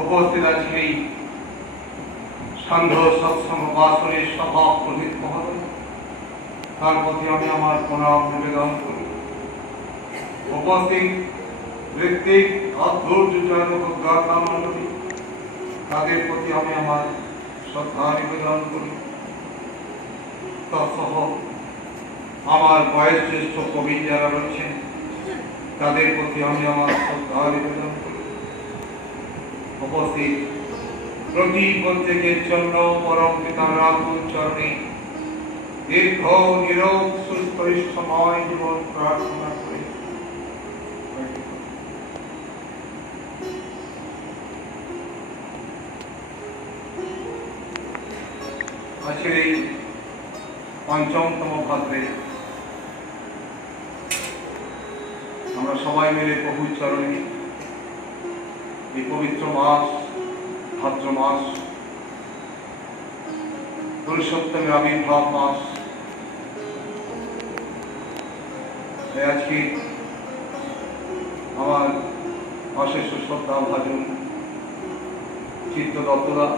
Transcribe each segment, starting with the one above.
উপস্থিত আছেন এই সান্ধ্য সৎসঙ্গ বাসনের সভা পুরোহিত মহোদয়, তার প্রতি আমি আমার প্রণাম নিবেদন করি। উপস্থিত ঋত্বিক অধৈর্যতা মণ্ডলী, তাদের প্রতি আমি আমার শ্রদ্ধা নিবেদন করি। তৎসহ আমার বয়োজ্যেষ্ঠ কবি যারা রয়েছেন, তাদের প্রতি আমি আমার শ্রদ্ধা নিবেদন করি। উপস্থিত প্রত্যেকের জন্য পরম পিতার আকুল চরণে দীর্ঘ নিরোগ সুস্থ সময় জীবন প্রার্থনা করি। আজকের এই পঞ্চমতম ভাদ্রে আমরা সবাই মিলে প্রভুর চরণে এই পবিত্র মাস ভাদ্র মাস, পুরুষোত্তমের আবির্ভাব মাস, আজকে আমার অশেষ শ্রদ্ধা ভাজন চিত্ত দত্তদা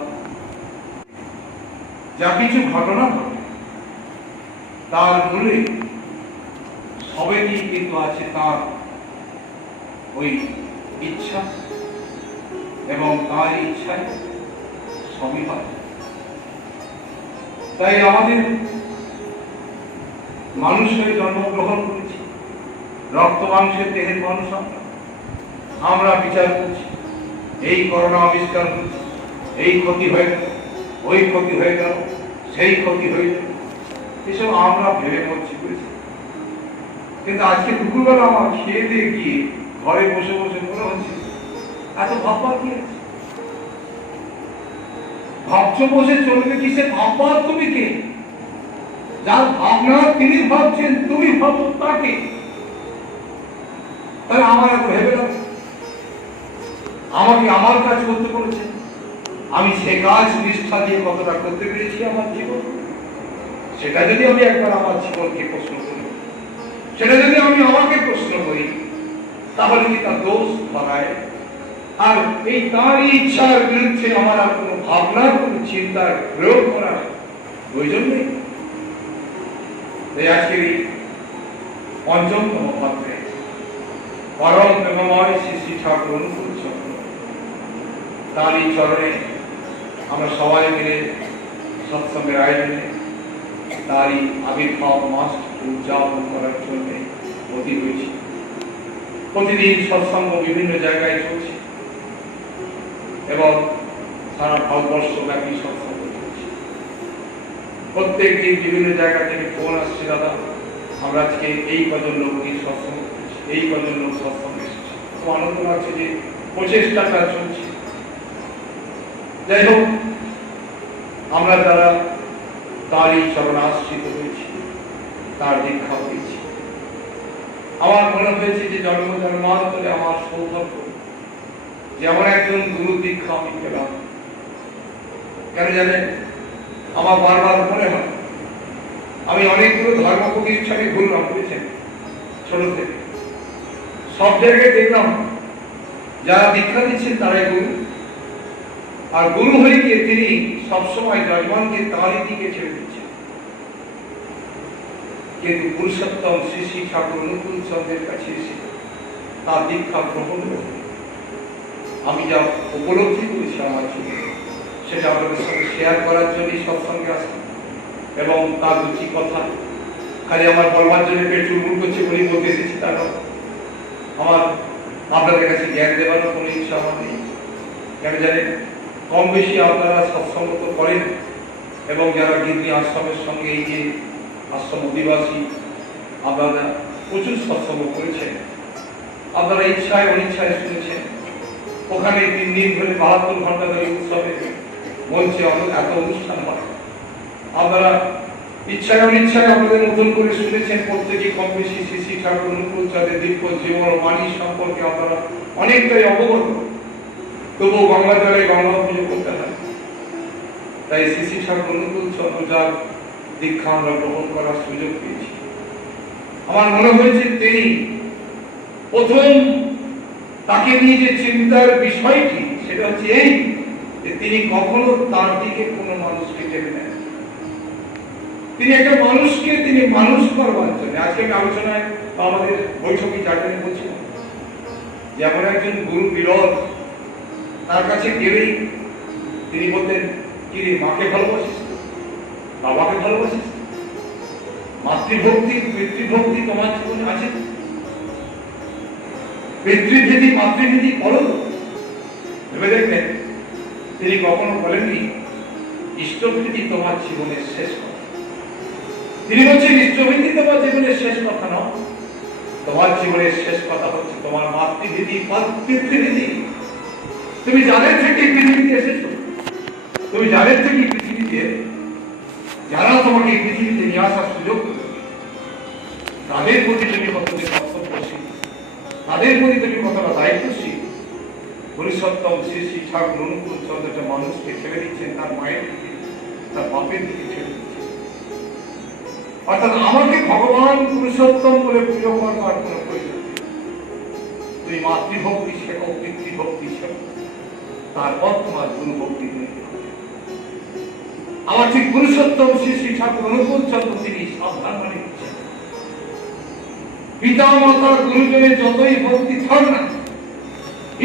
যা কিছু ঘটনা ঘটে তার মূলে সবেই কিন্তু আছে তার ওই ইচ্ছা, এবং তার ইচ্ছায় সবই হয়। তাই আমাদের মানুষ হয়ে জন্মগ্রহণ করেছি, রক্ত মাংসের দেহের মানুষ আমরা বিচার করছি, এই করোনা আবিষ্কার করছি, এই ক্ষতি হয়ে গেল, ওই ক্ষতি হয়ে গেল, সেই ক্ষতি হয়ে গেল, এসব আমরা ভেবে মরছি করেছি। কিন্তু আজকে দুপুরবেলা আমার খেয়ে দিয়ে গিয়ে ঘরে বসে বসে মনে হচ্ছে এত ভাববার কি আছে? ভাবছো বসে চলবে কি? সে ভাববার তুমি কে? যার ভাবনা তিনি ভাবছেন, তুমি ভাবো তাকে। তাহলে আমার এত ভেবে লাগছে, আমাকে আমার কাজ করতে বলেছেন, আমি সে কাজ নিষ্ঠা দিয়ে কতটা করতে পেরেছি আমার জীবন, সেটা যদি আমি একবার আমার জীবনকে প্রশ্ন করি, সেটা যদি আমি আমাকে প্রশ্ন করি, তাহলে কি তার দোষ ধরায়? আর এই তার ইচ্ছার বিরুদ্ধে আমার আর কোনো ভাবনা, কোনো চিন্তার প্রয়োগ করার প্রয়োজন নেই। আজকের এই পঞ্চমতম ভাদ্রে পরম প্রেমময় শ্রী শ্রী ঠাকুর অনুকূল চক্র, তার এই চরণে আমরা সবাই মিলে সৎসঙ্গের আয়োজনে তারই আবির্ভাব মাস উদযাপন করার জন্য অতি হয়েছি। প্রতিদিন সৎসঙ্গ বিভিন্ন জায়গায় চলছে এবং সারা ভারতবর্ষ ব্যাপী সৎসঙ্গ চলছে। প্রত্যেক দিন বিভিন্ন জায়গা থেকে ফোন আসছে, দাদা আমরা আজকে এই কজন লোক নিয়ে সৎসঙ্গ করছি, এই কজন লোক সৎসঙ্গ এসেছে। খুব আনন্দ লাগছে যে প্রচেষ্টাটা চলছে। যাই হোক, আমরা যারা তারই চরণাশ্রিত হয়েছি, তার দীক্ষা হয়েছি, আমার মনে হয়েছে যে জন্মান্তরে আমার সৌভাগ্য যে এমন একজন গুরু দীক্ষা আমি পেলাম। কেন জানেন, আমার বারবার মনে হয় আমি অনেকগুলো ধর্ম প্রতিষ্ঠানে ঘুরলাম, বুঝেছেন, ছোট থেকে সব জায়গায় দেখলাম যারা দীক্ষা দিচ্ছেন তারাই গুরু, আর গুরু হয়ে গিয়ে তিনি সবসময় জজমানকে তাঁরই দিকে ছেড়ে দিচ্ছেন। কিন্তু পুরুষোত্তম শ্রী শ্রী ঠাকুর অনুকূল চন্দ্রের কাছে এসে তার দীক্ষা গ্রহণ করে আমি যা উপলব্ধি করেছি আমার জীবনে, সেটা আপনাদের সঙ্গে শেয়ার করার জন্যই সৎসঙ্গে আসলাম। এবং তার রুচি কথা খালি আমার বলবার জন্য পেট চুরমুর করছে বলেই বলতে এসেছি, তা নয়। আমার আপনাদের কাছে জ্ঞান দেওয়ারও কোনো ইচ্ছা আমার নেই। কেন জানেন, কম বেশি আপনারা সৎসঙ্গ তো করেন, এবং যারা গিন্নি আশ্রমের সঙ্গে এই যে আশ্রম অধিবাসী আপনারা প্রচুর সৎসঙ্গ করেছেন, আপনারা ইচ্ছায় অনিচ্ছায় শুনেছেন। ওখানে 3 দিন ধরে 72 ঘন্টা ধরে উৎসবে মঞ্চে এত অনুষ্ঠান হয়, আপনারা ইচ্ছায় অনিচ্ছায় আপনাদের নতুন করে শুনেছেন। প্রত্যেকে কম বেশি শ্রী শ্রী ঠাকুর অনুকূল চাঁদের দিব্য জীবন ও বাণী সম্পর্কে আপনারা অনেকটাই অবগত। তবুও গঙ্গা জলে গঙ্গা পুজো করতে হয়। তাই শ্রী শ্রী ঠাকুর অনুকূল চন্দ্র দীক্ষা আমরা গ্রহণ করার সুযোগ পেয়েছি। আমার মনে হয়েছে তিনি প্রথম তাকে নিয়ে যে চিন্তার বিষয়টি সেটা হচ্ছে এই যে তিনি কখনো তার দিকে কোনো মানুষকে টেনে নেন। তিনি একটা মানুষকে তিনি মানুষ করবার জন্য, আজকে আমি আলোচনায় আমাদের বৈঠকে যাদের বলছিলাম, যেমন একজন গুরু বিরোধ তার কাছে গেলেই তিনি বলতেন, কি রে, মাকে ভালোবাসিস, বাবাকে ভালোবাসিস, মাতৃভক্তি পিতৃভক্তি তোমার জীবনে আছে, পিতৃভীতি মাতৃভীতি করো। ভেবে দেখবেন তিনি কখনো বলেননি ইষ্টভীতি তোমার জীবনের শেষ কথা। তিনি বলছেন ইষ্টভীতি তোমার জীবনের শেষ কথা নয়, তোমার জীবনের শেষ কথা হচ্ছে তোমার মাতৃভীতি পিতৃভীতি। তুমি যাদের থেকে পৃথিবীতে এসেছো, তুমি যাদের থেকে পৃথিবীতে, যারা তোমাকে পৃথিবীতে নিয়ে আসার সুযোগ করে, তাদের প্রতি তুমি কতটা কর্তব্যশীল, তাদের প্রতি তুমি কতটা দায়িত্বশীল। পুরুষোত্তম শ্রী শ্রী ঠাকুর অনুকূল চন্দ্র একটা মানুষকে ছেড়ে দিচ্ছেন তার মায়ের দিকে, তার বাপের দিকে ছেড়ে দিচ্ছেন। অর্থাৎ আমাকে ভগবান পুরুষোত্তম বলে পুজো করবার কোন প্রয়োজন নেই। তুমি মাতৃভক্তি শেখো, পিতৃভক্তি শেখো, তারপর তোমার গুরু ভক্তি নেই। আমার ঠিক পুরুষোত্তম শ্রী শ্রী ঠাকুর অনুকূল চন্দ্র তিনি সাবধান মানে দিচ্ছেন, পিতা মাতা গুরুজনের যতই ভক্তি থাক না,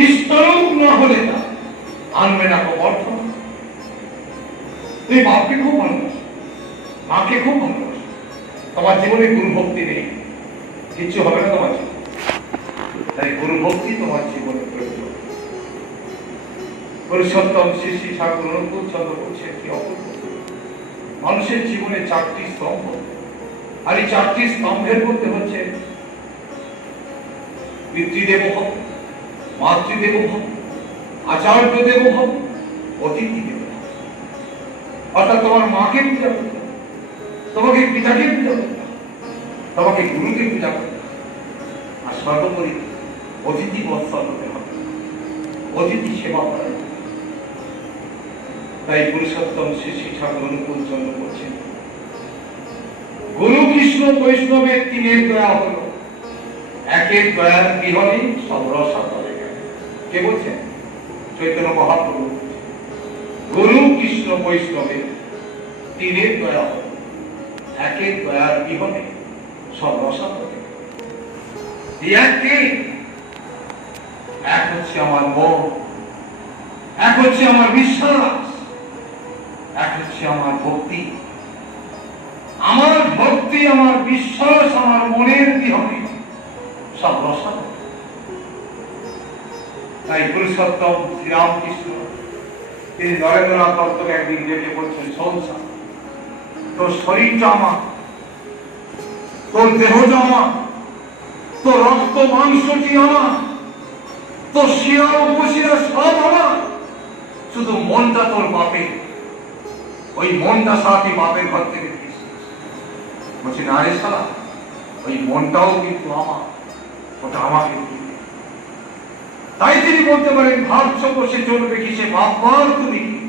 ইষ্টরূপ না হলে তা আনবে না অর্থন। তুমি বাপকে খুব ভালোবাসো, মাকে খুব ভালোবাসো, তোমার জীবনে গুরু ভক্তি নেই, কিচ্ছু হবে না তোমার জীবনে। তাই গুরু ভক্তি তোমার জীবনে প্রয়োজন। পুরুষোত্তম শ্রী শ্রী ঠাকুর অনুকূল চন্দ্র বলছেন কি অপূর্ব, মানুষের জীবনে চারটি স্তম্ভ, আর এই চারটি স্তম্ভের মধ্যে হচ্ছে পিতৃদেব ভব, মাতৃদেব ভব, আচার্য দেব ভব, অতিথি দেব ভব। অর্থাৎ তোমার মাকে পূজা করতে, তোমাকে পিতাকে পূজা করতে, তোমাকে গুরুকে পূজা করতে, আর সর্বোপরি অতিথি বৎসল হতে হবে, অতিথি সেবা করা। তাই পুরুষোত্তম শ্রী শ্রী ঠাকুর অনুকূল চন্দ্র বলছেন, গুরু কৃষ্ণ বৈষ্ণবের তিনের দয়া হলো, একের দয়ার বিহনে সব রসা করে গেল। কে বলছেন? চৈতন্য মহাপ্রভু। গুরু কৃষ্ণ বৈষ্ণবের তিনের দয়া হলো, একের দয়ার বিহনে সব রসা করে গেল। এক হচ্ছে আমার মন, এক হচ্ছে আমার বিশ্বাস, এক হচ্ছে আমার ভক্তি। আমার ভক্তি, আমার বিশ্বাস, আমার মনের বিহনে সব রসা। তাই পুরুষোত্তম শ্রীরামকৃষ্ণ তিনি নরেন্দ্রনাথ দত্তকে একদিন ডেকে বলছেন, সংসার তোর শরীরটা আমার, তোর দেহটা আমার, তোর রক্ত মাংসটি আমার, তোর শিরা উপশিরা সব আমার, শুধু মনটা তোর বাপের। ওই মনটা সাথে বাপের ঘর থেকে বলছি, না রে শালা, ওই মনটাও কিন্তু আমার, ওটা আমাকে। তাই তিনি বলতে পারেন, ভাবছ বসে চলবে কি সে ভাববার তুমি কি?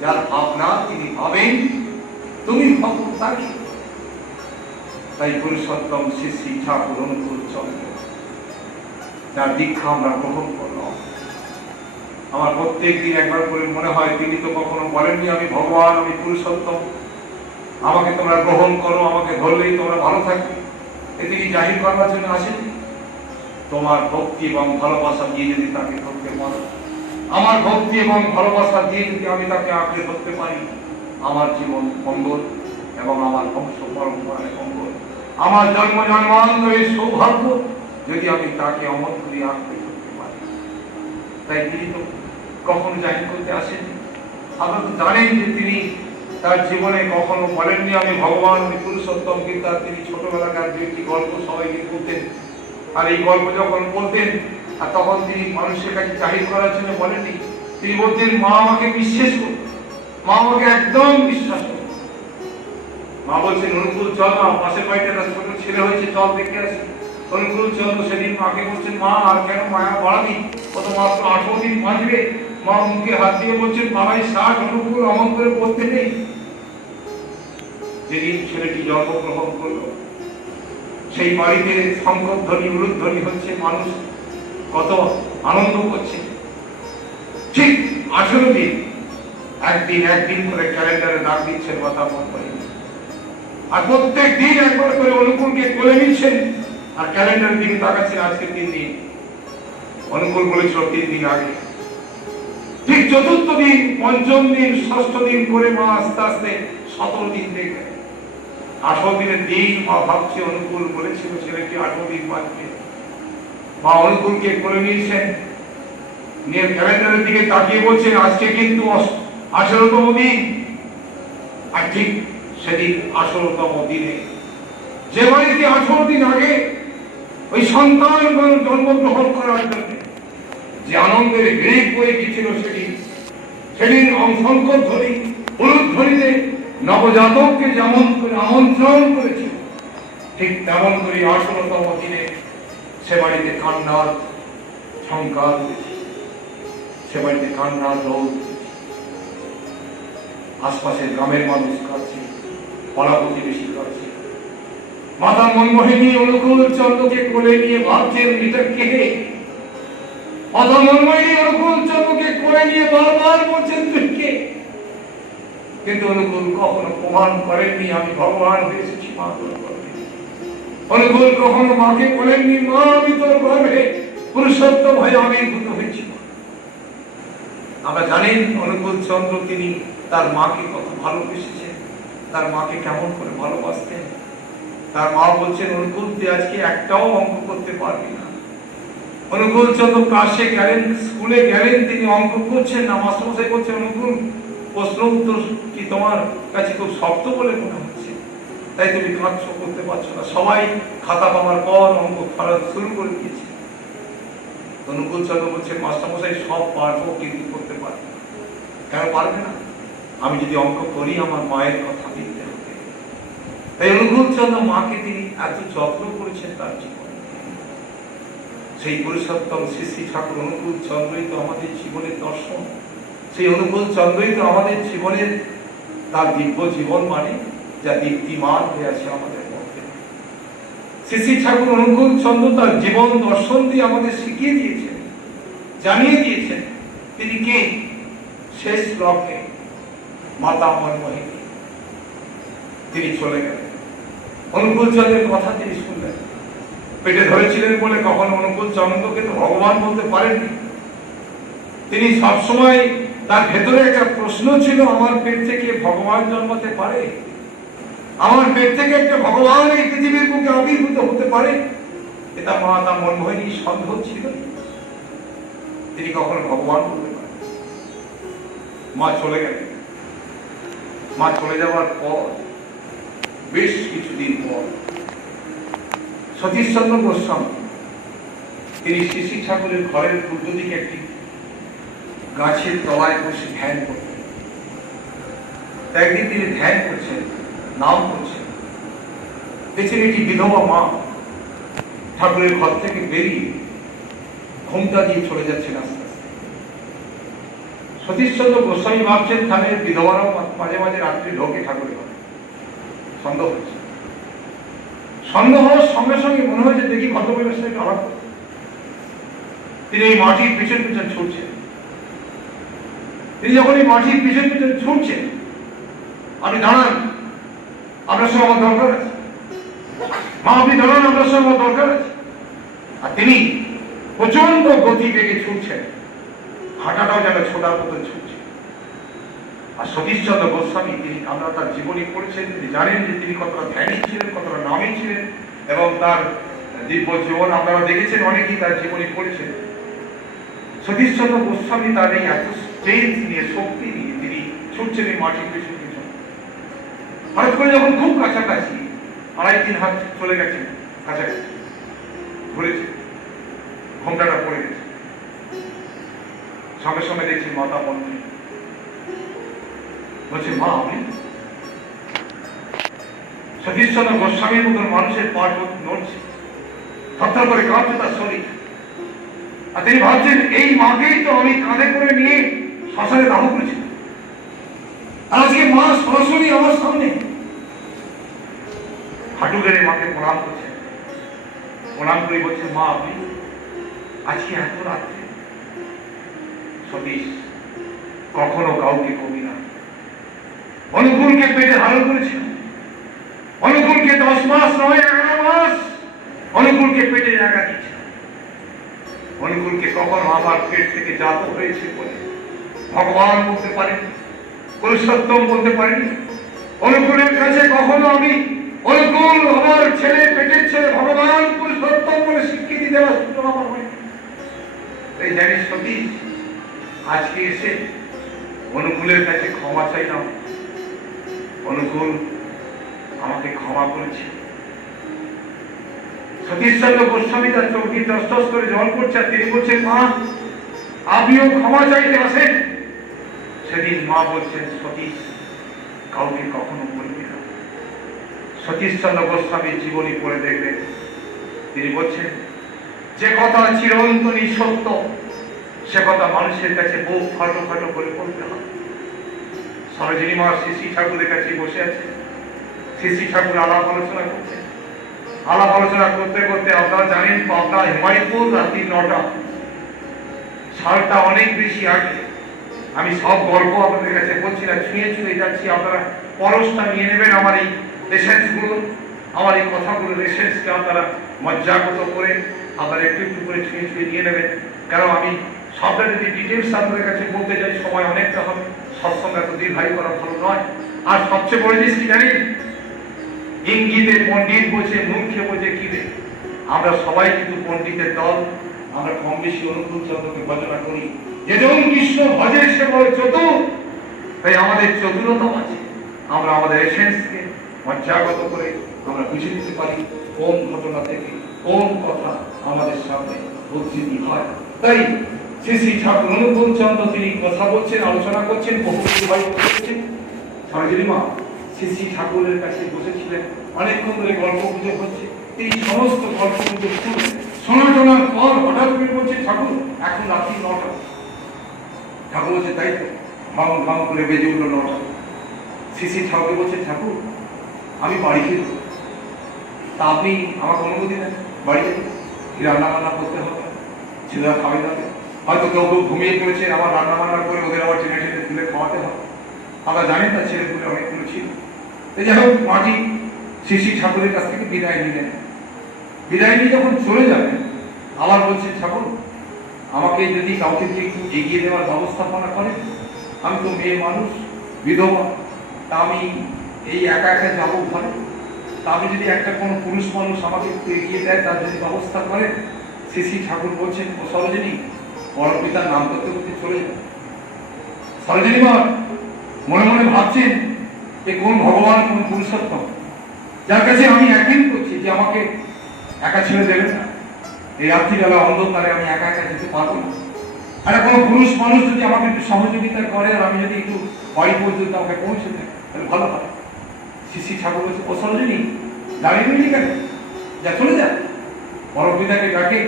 যার ভাবনা তিনি ভাবেন, তুমি ভাবো তাকে। তাই পুরুষোত্তম শ্রী শ্রী ঠাকুর অনুকূল চন্দ্র যার দীক্ষা আমরা গ্রহণ করলাম, আমার প্রত্যেক দিন একবার করে মনে হয় তিনি তো কখনো বলেননি আমি ভগবান, আমি পুরুষোত্তম, আমাকে তোমরা গ্রহণ করো, আমাকে ধরলেই তোমরা ভালো থাকবে। এ তিনি জাহির করবার জন্য আসেনি। তোমার ভক্তি এবং ভালোবাসা দিয়ে যদি তাকে ধরতে পারো, আমার ভক্তি এবং ভালোবাসা দিয়ে যদি আমি তাকে আঁকড়ে ধরতে পারি, আমার জীবন মঙ্গল এবং আমার বংশ পরম্পরায় মঙ্গল, আমার জন্ম জন্মান্তরের সৌভাগ্য যদি আমি তাকে অমর করে আঁকড়ে ধরতে পারি। তাই তিনি তো কখনো জাহির করতে আসেনি। আপনারা তো জানেন যে তিনি তার জীবনে কখনো বলেননি আমি ভগবান, আমি পুরুষোত্তম, কিন্তু তিনি ছোটবেলাকার দুইটি গল্প সবাইকে বলতেন। আর এই গল্প যখন বলতেন, আর তখন তিনি মানুষের কাছে জাহির করার জন্য বলেননি, তিনি বলতেন মা আমাকে বিশ্বাস করত, মা আমাকে একদম বিশ্বাস করত। মা বলছেন অনুকূল চল না, পাশের বাড়িতে একটা ছোট ছেলে হয়েছে, চল দেখে আসি। অনুকূল চন্দ্র সেদিন মাকে বলছেন, মা আর কেন মায়া বাড়াবি, কত মাত্র 18 দিন বাঁচবে। মা মুখে হাত দিয়ে বলছেন, বাবাই 60 অনুকূল অমন করে বলতে নেই। যেদিন ছেলেটি জন্মগ্রহণ করলো, সেই বাড়িতে শঙ্করধ্বনি উলুধ্বনি হচ্ছে, মানুষ কত আনন্দ করছে। ঠিক 18 দিন একদিন একদিন করে ক্যালেন্ডারে দাগ দিচ্ছেন মাতা মনমোহিনী, আর প্রত্যেক দিন একবার করে অনুকূলকে কোলে নিচ্ছেন, আর ক্যালেন্ডারের দিকে তাকাচ্ছেন আজকে 3 দিন। অনুকূল বলেছিল 3 দিন আগে। ঠিক চতুর্থ দিন, পঞ্চম দিন, ষষ্ঠ দিন করে মা আস্তে আস্তে 17 দিন দেখে 18 দিনের দিন মা ভাবছে, অনুকূল বলেছিল ছেলেটি 18 দিন বাঁচবে। মা অনুকূলকে কোলে নিয়েছেন, নিয়ে ক্যালেন্ডারের দিকে তাকিয়ে বলছেন আজকে কিন্তু 18তম দিন। আর ঠিক সেদিন 18তম দিনে যে বাড়িতে 18 দিন আগে ওই সন্তান জন্মগ্রহণ করার জন্য যে আনন্দের বেগ বয়ে গিয়েছিল, সেদিন শঙ্করধ্বনি উলুধ্বনিতে নবজাতককে যেমন করে আমন্ত্রণ করেছিল, ঠিক তেমন করে 18তম দিনে সে বাড়িতে কান্নার ঝঙ্কার হয়েছে, সে বাড়িতে কান্নার রোল। আশপাশের গ্রামের মানুষ কাছে, পাড়া প্রতিবেশী কাছে। মাতা মনমোহিনী অনুকূল চন্দ্রকে কোলে নিয়ে ভাবছেন এটা কে। মাতা মনমোহিনী অনুকূল চন্দ্রকে কোলে নিয়ে বারবার বলছেন তুই কে। কিন্তু অনুকূল কখনো প্রমাণ করেননি আমি ভগবান হয়ে এসেছি মা তোর গর্ভে। অনুকূল কখনো মাকে বলেননি মা আমি তোর গর্ভে পুরুষোত্তম হয়ে আবির্ভূত হয়েছি। আমরা জানেন অনুকূল চন্দ্র তিনি তার মাকে কত ভালোবেসেছেন, তার মাকে কেমন করে ভালোবাসতেন। তার মা বলছেন অনুকূল তুই আজকে একটাও অঙ্ক করতে পারবি না। অনুকূল চন্দ্র ক্লাসে গেলেন, স্কুলে গেলেন, তিনি অঙ্ক করছেন না, মাস্টারমশাই বলছেন অনুকূল প্রশ্ন উত্তর কি তোমার কাছে খুব শক্ত বলে মনে হচ্ছে, তাই তুমি কাজ করতে পারছো না। সবাই খাতা পাওয়ার পর অঙ্ক করা শুরু করে দিয়েছে। অনুকূল চন্দ্র বলছে মাস্টারমশাই সব পারবো কিন্তু করতে পারবো না। কেন পারবে না? আমি যদি অঙ্ক করি আমার মায়ের কথা দিতে হবে। তাই অনুকূল চন্দ্র মাকে তিনি এত যত্ন করেছেন তার জীবনে। সেই পুরুষোত্তম শ্রী শ্রী ঠাকুর অনুকূল চন্দ্রই তো আমাদের জীবনের দর্শন। সেই অনুকূল চন্দ্রই তো আমাদের জীবনের তার দিব্য জীবন মানে যা দীপ্তিমান হয়ে আছে আমাদের মধ্যে। শ্রী শ্রী ঠাকুর অনুকূল চন্দ্র তার জীবন দর্শন দিয়ে আমাদের শিখিয়ে দিয়েছেন, জানিয়ে দিয়েছেন তিনি কে। শেষ লগ্নে মাতা মনমোহিনী তিনি চলে গেলেন। অনুকূল চন্দ্রের কথা তিনি শুনলেন। পেটে ধরেছিলেন বলে কখনো অনুকূল চন্দ্রকে তো ভগবান বলতে পারেননি। তিনি সবসময় তার ভেতরে একটা প্রশ্ন ছিল, আমার পেট থেকে ভগবান জন্মাতে পারে? আমার পেট থেকে একটা ভগবান এই পৃথিবীর বুকে আবির্ভূত হতে পারে? এটা মাতা মনমোহিনীর সন্দেহ ছিল। তিনি কখনো ভগবান বলতে পারেন। মা চলে গেলেন। মা চলে যাওয়ার পর বেশ কিছুদিন পর সতীশচন্দ্র গোস্বামী তিনি শ্রী শ্রী ঠাকুরের ঘরের পূর্ব দিকে একটি গাছের তলায় বসে ধ্যান করতেন। একদিন তিনি ধ্যান করছেন, নাম করছেন, দেখছেন এটি বিধবা মা ঠাকুরের ঘর থেকে বেরিয়ে ঘোমটা দিয়ে চলে যাচ্ছেন আস্তে আস্তে। সতীশচন্দ্র গোস্বামী ভাবছেন তাহলে বিধবারাও মাঝে মাঝে রাত্রি ঢোকে ঠাকুরের ঘরে। সন্দেহ হচ্ছে, সন্দেহ হওয়ার সঙ্গে সঙ্গে মনে হয়েছে দেখি ভদ্রমহিলার সাথে একটু আলাপ করতে। তিনি এই মাটির পিছন পিছন ছুটছেন। তিনি যখন এই মাটির পিছন পিছন ছুটছেন, আপনি দাঁড়ান, আপনার সঙ্গে আমার দরকার আছে। মা আপনি দাঁড়ান, আপনার সঙ্গে আমার দরকার আছে। আর তিনি প্রচন্ড গতি বেগে ছুটছেন, হাঁটাটাও যেন ছোটার মতো ছুটছে। আর সতীশচন্দ্র গোস্বামী তিনি, আমরা তার জীবনী পড়েছেন, তিনি জানেন যে তিনি কতটা ধ্যানী ছিলেন, কতটা নামী ছিলেন, এবং তার দিব্য জীবন আপনারা দেখেছেন, অনেকেই তার জীবনী পড়েছেন। সতীশচন্দ্র গোস্বামী তার এই এত স্ট্রেংথ নিয়ে, শক্তি নিয়ে তিনি ছুটছেন এই মাটির পেছন পিছন। হঠাৎ করে যখন খুব কাছাকাছি, 2.5-3 হাত চলে গেছেন কাছাকাছি, ঘুরেছে, ঘোমটাটা পড়ে গেছে। সঙ্গে সঙ্গে দেখছি মাতা মনমোহিনী বলছে মা আপনি? সতীশচন্দ্র গোস্বামীর মতন মানুষের পাঠ নড়ছে, থরথর করে কাঁপছে তার শরীর। আর তিনি ভাবছেন এই মাকেই তো আমি কাঁধে করে নিয়ে শ্মশানে দাহ করেছি, আর আজকে মা সরাসরি আমার সামনে। হাঁটু গেড়ে মাকে প্রণাম করছে, প্রণাম করে বলছে, মা আপনি আজকে এত রাত্রে? সতীশ কখনো কাউকে কবি না। অনুকূলকে পেটে ধারণ করেছিল, অনুকূলকে 10 মাস নয় 11 মাস অনুকূলকে পেটে জায়গা দিচ্ছে। অনুকূলকে কখনো আমার পেট থেকে জাত হয়েছে বলে ভগবান বলতে পারেনি, পুরুষোত্তম বলতে পারেনি। অনুকূলের কাছে কখনো আমি অনুকূল আমার ছেলে, পেটের ছেলে, ভগবান পুরুষোত্তম বলে স্বীকৃতি দেওয়ার সুযোগ আমার হয়নি। তাই জানিস সতীশ, আজকে এসে অনুকূলের কাছে ক্ষমা চাইলাম। অনুকূল আমাকে ক্ষমা করেছে। সতীশচন্দ্র গোস্বামী তার চোখ দিয়ে টস করে জল পড়ছে, আর তিনি বলছেন, মা আপনিও ক্ষমা চাইতে আসেন। সেদিন মা বলছেন, সতীশ কাউকে কখনো বলবি না। সতীশচন্দ্র গোস্বামীর জীবনী পড়ে দেখবেন, তিনি বলছেন, যে কথা চিরন্তনী সত্য সে কথা মানুষের কাছে বুক ফাটো ফাটো করে বলতে হবে। সরোজিনী মা শ্রী শ্রী ঠাকুরের কাছে বসে আছে, শ্রী শ্রী ঠাকুর আলাপ আলোচনা করছেন। আলাপ আলোচনা করতে করতে আপনারা জানেন পাবনা হিমায়তপুর রাত্রি 9টা, সালটা অনেক বেশি আগে। আমি সব গল্প আপনাদের কাছে বলছি না, ছুঁয়ে ছুঁয়ে যাচ্ছি। আপনারা পরশটা নিয়ে নেবেন আমার এই রেসেন্সগুলো, আমার এই কথাগুলো রেসেন্সকে আপনারা মজ্জাগত করে আপনারা একটু একটু করে ছুঁয়ে ছুঁয়ে নিয়ে নেবেন। কারণ আমি সবটা যদি ডিটেলস আপনাদের কাছে বলতে যাই সময় অনেকটা হবে, সৎসঙ্গ এত দীর্ঘায়ু করা ভালো নয়। আর সবচেয়ে বড় জিনিস কি জানেন, ইঙ্গিতে পণ্ডিত বোঝে, মূর্খে বোঝে কি রে। আমরা সবাই কিন্তু পণ্ডিতের দল, আমরা কম বেশি অনুকূল চন্দ্রকে ভজনা করি। যেজন কৃষ্ণ ভজে সে বড় চতুর, তাই আমাদের চতুরতা আছে। আমরা আমাদের এসেন্সকে মজ্জাগত করে আমরা বুঝে নিতে পারি কোন ঘটনা থেকে কোন কথা আমাদের সামনে উদ্ধৃতি হয়। তাই শ্রী শ্রী ঠাকুর অনুকূল চন্দ্র তিনি কথা বলছেন, আলোচনা করছেন, বহু ভাই করছেন। সরোজিনী মা শ্রী শ্রী ঠাকুরের কাছে বসেছিলেন, অনেকক্ষণ ধরে গল্প গুজব হচ্ছে। তিনি সমস্ত গল্প গুজব শুনলেন, শোনার পর হঠাৎ করে বলছে, ঠাকুর এখন রাত্রি 9টা। ঠাকুর বলছে, তাই তো। ভাঙ ভাঙ করে বেজে উঠল 9টা। শ্রী শ্রী ঠাকুর বলছে, ঠাকুর আমি বাড়ি ফিরব, তা আপনি আমাকে অনুমতি দেন বাড়ি যেতে? রান্না বান্না করতে হবে, ছেলেরা খাওয়াই যাবে, হয়তো কেউ কেউ ঘুমিয়ে পড়েছে, আমার রান্না বান্না করে ওদের আবার টেনে টেনে তুলে খাওয়াতে হবে। আমরা জানেন না ছেলেগুলো অনেকগুলো ছিল। যাই হোক, মাটি শ্রী শ্রী ঠাকুরের কাছ থেকে বিদায় নিলেন। বিদায় নিয়ে যখন চলে যাবেন, আবার বলছে, ঠাকুর আমাকে যদি কাউকে একটু এগিয়ে দেওয়ার ব্যবস্থাপনা করেন, আমি তো মেয়ে মানুষ, বিধবা, তা আমি এই একা একা যাবো ঘরে, তা আমি যদি একটা কোনো পুরুষ মানুষ আমাকে একটু এগিয়ে দেয়, তার যদি ব্যবস্থা করেন। শ্রী শ্রী ঠাকুর বলছেন, ও সরোজিনী বড় পিতার নাম করতে করতে চলে যাবে। সরোজিনী মা মনে মনে ভাবছেন যে কোন ভগবান, কোন পুরুষোত্তম, যার কাছে আমি একদিন করছি যে আমাকে একা ছেড়ে দেবেন না, এই রাত্রিবেলা অন্ধকারে আমি একা একা যেতে পারবো না। আর কোনো পুরুষ মানুষ যদি আমাকে একটু সহযোগিতা করে, আর আমি যদি একটু বাড়ি পর্যন্ত আমাকে পৌঁছে দেয়, তাহলে ভালো হয়। শ্রী শ্রী ঠাকুর বলছে, ও সরোজিনী দাঁড়িয়ে রইলি কেন, যা চলে যা। বড় পিতাকে ডাকে,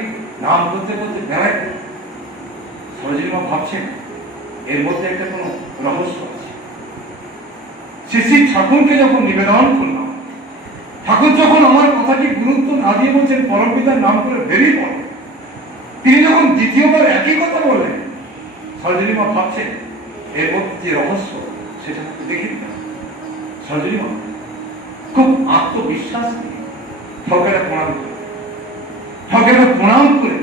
নাম করতে করতে বেড়ায়। সরোজিনী মা ভাবছেন এর মধ্যে একটা কোনো রহস্য আছে। শ্রী শ্রী ঠাকুরকে যখন নিবেদন করলাম, ঠাকুর যখন আমার কথাটি গুরুত্ব না দিয়ে বলছেন পরম পিতার নাম করে বেরিয়ে পড়ে, তিনি যখন দ্বিতীয়বার একই কথা বললেন, সরোজিনী মা ভাবছেন এর মধ্যে যে রহস্য সেটা দেখে নিতাম। সরোজিনী মা খুব আত্মবিশ্বাস নিয়ে ঠকেরা প্রণাম করে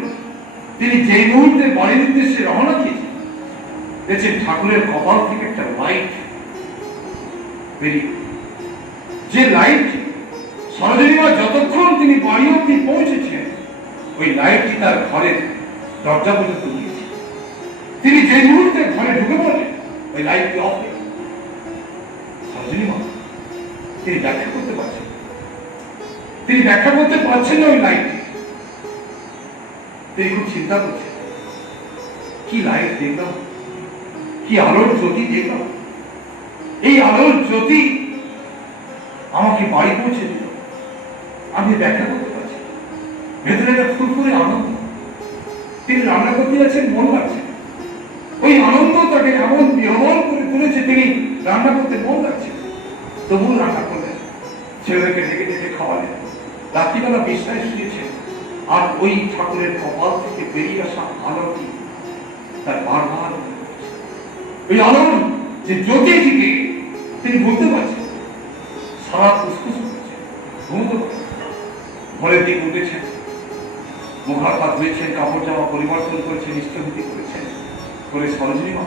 তিনি যেই মুহূর্তে বাড়ির উদ্দেশ্যে রওনা দিয়েছেন, দেখছেন ঠাকুরের কপাল থেকে একটা লাইট বেরিয়ে, যে লাইট সরোজিনী মা যতক্ষণ তিনি বাড়ি অব্দি পৌঁছেছেন, ওই লাইটটি তার ঘরের দরজা পর্যন্ত গিয়েছে। তিনি যে মুহূর্তে ঘরে ঢুকে পড়লেন, ওই লাইটটি অফ হয়ে গেল। সরোজিনী মা তিনি ব্যাখ্যা করতে পারছেন, না ওই লাইটটি। তিনি খুব চিন্তা করছেন, কি লাইট দেখলাম, কি আলোর জ্যোতি দেখলাম, এই আলোর জ্যোতি আমাকে বাড়ি পৌঁছে দিল, আমি ব্যাখ্যা করতে পারছি। ভেতরে একটা ফুরফুরে আনন্দ। তিনি রান্না করতে যাচ্ছেন, মন লাগছে, ওই আনন্দ তাকে এমন বিহবল করে তুলেছে, তিনি রান্না করতে মন লাগছে, তবুও রান্না করলেন, ছেলেদেরকে ডেকে ডেকে খাওয়ালেন। রাত্রিবেলা বিছনায় শুয়েছেন, আর ওই ঠাকুরের কপাল থেকে বেরিয়ে আসা আলোটি তার বারবার ওই আলোর যে জ্যোতিটিকে তিনি বলতে পারছেন, সারা ফুসফুস করেছেন, ঘুমতে পারছেন। ঘরের দিকে উঠেছেন, মুখাপাত হয়েছেন, কাপড় জামা পরিবর্তন করেছেন, ইষ্টভীতি করেছেন, করে সরোজিনী মা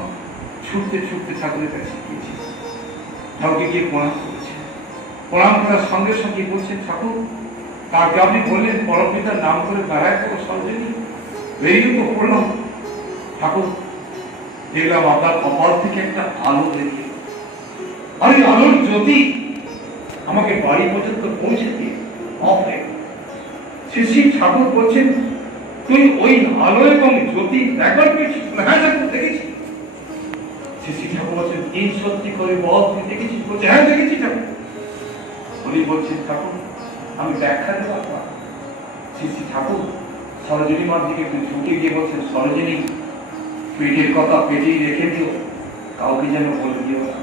ছুটতে ছুটতে ঠাকুরের কাছে গিয়েছে। ঠাকুরকে গিয়ে প্রণাম করেছেন। প্রণাম করার সঙ্গে সঙ্গে বলছেন, ঠাকুর তাকে আপনি বললেন পরমপিতার নাম করে বেড়ায় করো সরোজিনী, বেরিয়ে তো পড়লাম ঠাকুর, দেখলাম আপনার কপাল থেকে একটা আলো বেরিয়ে, আর এই আলোর জ্যোতি আমাকে বাড়ি পর্যন্ত পৌঁছে দিয়ে অফ হয়ে গেল। শ্রী ঠাকুর বলছেন, তুই ওই আলো এবং জ্যোতি দেখার পেয়েছিস? হ্যাঁ ঠাকুর দেখেছি। শ্রী ঠাকুর বলছেন, এই সত্যি করে বল, তুই দেখেছিস? বলছে, হ্যাঁ দেখেছি ঠাকুর। উনি বলছেন, ঠাকুর আমি ব্যাখ্যা দেবো আপনার। শ্রী ঠাকুর সরোজিনী মার দিকে একটু ঝুঁকে গিয়ে বলছেন, সরোজিনী পেটের কথা পেটেই রেখে দিও, কাউকে যেন বলে দিও না।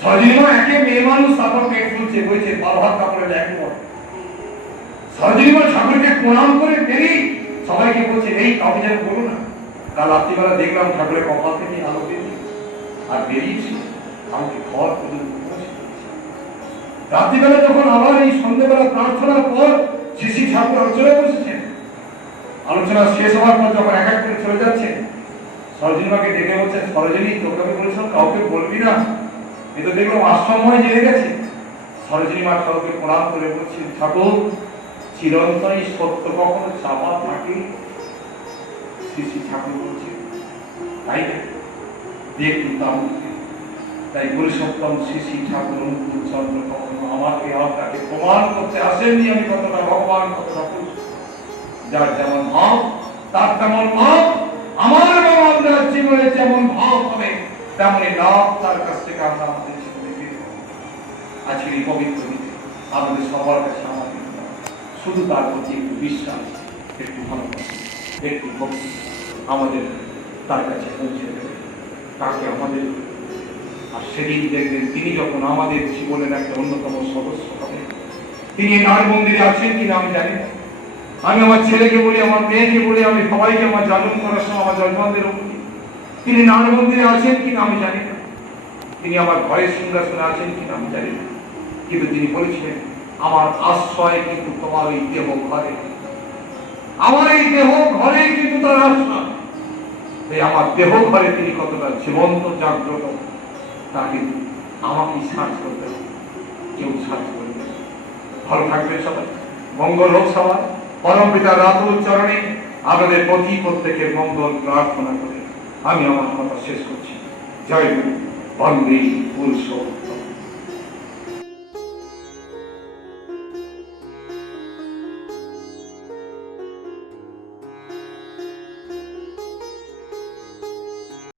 সরোজিনী মা একে মেয়ে মানুষ, তারপর পেট ফুলছে, বলছে 12 হাত কাপড়ে দেখো। সরোজিনী মা ঠাকুরকে প্রণাম করে বেরিয়ে সবাইকে বলছে, এই কাউকে যেন বলো না। কাল রাত্রিবেলা দেখলাম ঠাকুরের কপাল থেকে আলো বেরিয়ে আর বেরিয়েছি, আমাকে ঘর পর্যন্ত পৌঁছে দিয়েছে। রাত্রিবেলা যখন আবার এই সন্ধ্যেবেলা প্রার্থনার পর শ্রী ঠাকুর আলোচনায় বসেছেন, আলোচনা শেষ হওয়ার পর যখন এক এক করে চলে যাচ্ছে, সরোজিনী মাকে ডেকে বলছেন, সরোজিনী তোকে আমি বলেছিলাম কাউকে বলবি না, এ তো দেখলাম আশ্রময় জেনে গেছে। সরোজিনী মা ঠাকুরকে প্রণাম করে বলছেন, ঠাকুর চিরন্তনই সত্য কখনো চাপা থাকে? শ্রী ঠাকুর বলছেন, তাই না? দেখুন তাই পুরুষোত্তম শ্রী ঠাকুর অনুকূল চন্দ্র কখনো আমাকে আপনাকে প্রমাণ করতে আসেননি আমি কতটা ভগবান, কতটা পুরুষ। যার যেমন ভাব তার তেমন ভাব, আমার এবং আপনার জীবনে যেমন ভাব হবে তেমনি লাভ তার কাছ থেকে আমরা আমাদের জীবনে পেয়ে যাবো। আজকের এই পবিত্র দিনে আমাদের সবার কাছে আমাদের শুধু তার প্রতি একটু বিশ্বাস, একটু ভালোবাসা, একটু ভক্তি আমাদের তার কাছে পৌঁছে দেবে, তাকে আমাদের। আর সেদিন দেখবেন তিনি যখন আমাদের জীবনের একটা অন্যতম সদস্য হবে। তিনি নারী মন্দিরে আছেন কিনা আমি জানি না। আমি আমার ছেলেকে বলি, আমার মেয়েকে বলি, আমি সবাইকে আমার জাগরণ করার সময় আমার জন্মানদের বলি, তিনি নারী মন্দিরে আছেন কিনা আমি জানি না। তিনি আমার ঘরের সিংহাসনে আছেন কিনা আমি জানি না। কিন্তু তিনি বলেছিলেন, আমার আশ্রয় কিন্তু তোমার এই দেহ ঘরে, আমার এই দেহ ঘরে কিন্তু তার আশ্রয়। এই আমার দেহ ঘরে তিনি কতটা জীবন্ত জাগ্রত, তা কিন্তু আমাকে সার্চ করতে হবে, কেউ সার্চ করবে। ভালো থাকবেন সবাই, মঙ্গল হোক সবার। পরম পিতার রাতুল চরণে আপনাদের প্রতি প্রত্যেকের মঙ্গল প্রার্থনা করে আমি আমার কথা শেষ করছি। জয় গুরু, বন্দে পুরুষোত্তম।